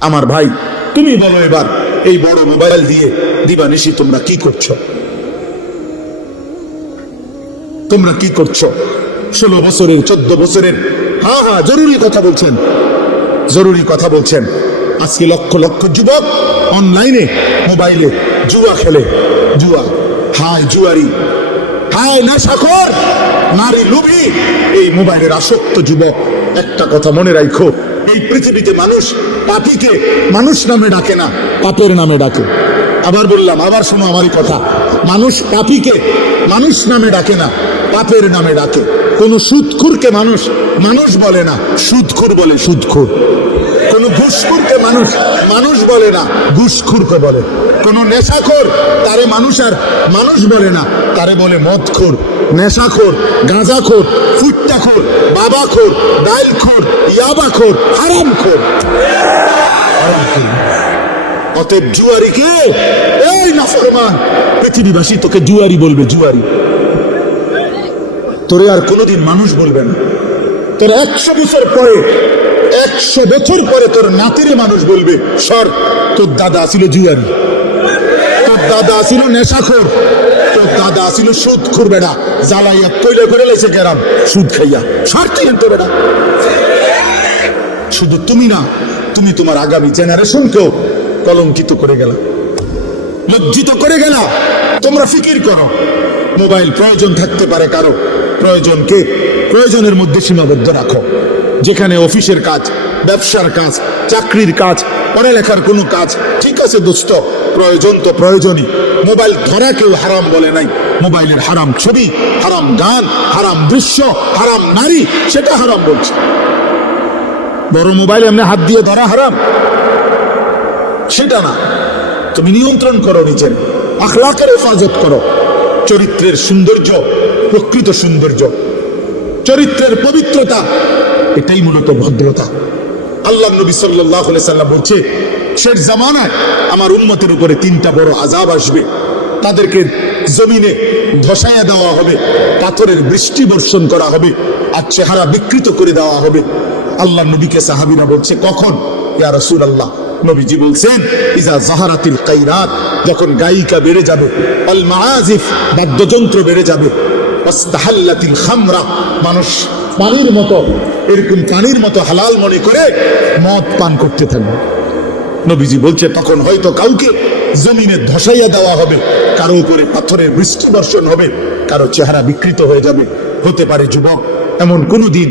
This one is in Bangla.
আমার ভাই, তুমি বলো এবার, এই বড় মোবাইল দিয়ে দিবানিশি তোমরা কি করছ? তোমরা কি করছ? ষোলো বছরের, চোদ্দ বছরের হ্যাঁ হ্যাঁ জরুরি কথা বলছেন। জরুরি কথা বলছেন। আজকে লক্ষ লক্ষ যুবক অনলাইনে, মোবাইলে জুয়া খেলে। জুয়া। হায় জুয়ারি। হায় নেশাখোর। নারী লোভী। এই মোবাইলের আসক্ত যুবক একটা কথা মনে রাখো এই পৃথিবীতে মানুষ পাপিকে মানুষ নামে ডাকে না, পাপের নামে ডাকে। আবার বললাম, আবার শোনো আমারই কথা, মানুষ পাপিকে মানুষ নামে ডাকে না, পাপের নামে ডাকে। কোন সুদখুরকে মানুষ মানুষ বলে না সুদখুর বলে সুদখুর ঘুষখুরকে মানুষ মানুষ বলে না। ঘুষখুরকে বলে। কোন নেশাখোর, তারে মানুষ আর মানুষ বলে না। তারে বলে মদখোর, নেশাখোর, গাঁজাখোর, ফুট্টাখোর, বাবাখোর ডাইলখোর ইয়াবাখোর, হারামখোর। অতএব জুয়ারি কে? এই নাফরমান, পৃথিবীবাসী তোকে জুয়ারি বলবে, জুয়ারি। তোরে আর কোনোদিন মানুষ বলবে না। তোর একশো বছর পরে একশো বছর পরে তোর নাতিরে মানুষ বলবে, সর, তোর দাদা ছিল জুয়ারি। তোর দাদা ছিল নেশাখোর। তোর দাদা ছিল সুদ খুর বেড়া। জ্বালাইয়া কইলে করে লাইছে গেরাম, সুদ খাইয়া। সর তুই তো বেড়া। শুধু তুমি না, তুমি তোমার আগামী জেনারেশনকেও কলঙ্কিত করে গেলা। লজ্জিত করে গেলা। তোমরা ফিকির করো। মোবাইল প্রয়োজন থাকতে পারে কারও। প্রয়োজনকে প্রয়োজনের মধ্যে সীমাবদ্ধ রাখো। যেখানে অফিসের কাজ, ব্যবসার কাজ, চাকরির কাজ, পড়ালেখার কোনো কাজ, ঠিক আছে দোস্ত প্রয়োজন তো প্রয়োজনই। মোবাইল ধরা কেউ হারাম বলে নাই। মোবাইলের হারাম ছবি, হারাম গান, হারাম দৃশ্য, হারাম নারী, সেটা হারাম বলছে। বড় মোবাইল এমনি হাত দিয়ে ধরা হারাম? সেটা না। তুমি নিয়ন্ত্রণ করো নিজের। আখলাকের হেফাজত করো। চরিত্রের সৌন্দর্য, প্রকৃত সৌন্দর্য। চরিত্রের পবিত্রতা এটাই মূলত ভদ্রতা। আল্লাহ নবী সাল্লাম বলছে শেষ জামানায় আমার উন্মতের উপরে তিনটা বড় আজাব আসবে। তাদেরকে জমিনে ধসাইয়া দেওয়া হবে, পাথরের বৃষ্টি বর্ষণ করা হবে, আর চেহারা বিকৃত করে দেওয়া হবে। আল্লাহ নবীকে সাহাবিরা বলছে, কখন? ইয়া রসুল আল্লাহ নবীজি বলছেন ইজা জাহারাতিল কাইরাত যখন গায়িকা বেড়ে যাবে আল মাআজিফ বাদ্যযন্ত্র বেড়ে যাবে ওয়াস্তাহাল্লাতিল খামরা। মানুষ পানির মতো, এরকম পানির মতো হালাল মনে করে মদ পান করতে থাকবে। নবীজি বলছে, তখন হয়তো কাউকে জমিনে ধসাইয়া দেওয়া হবে, কারও উপরে পাথরের বৃষ্টি বর্ষণ হবে, কারও চেহারা বিকৃত হয়ে যাবে, হতে পারে যুবক, এমন কোনো দিন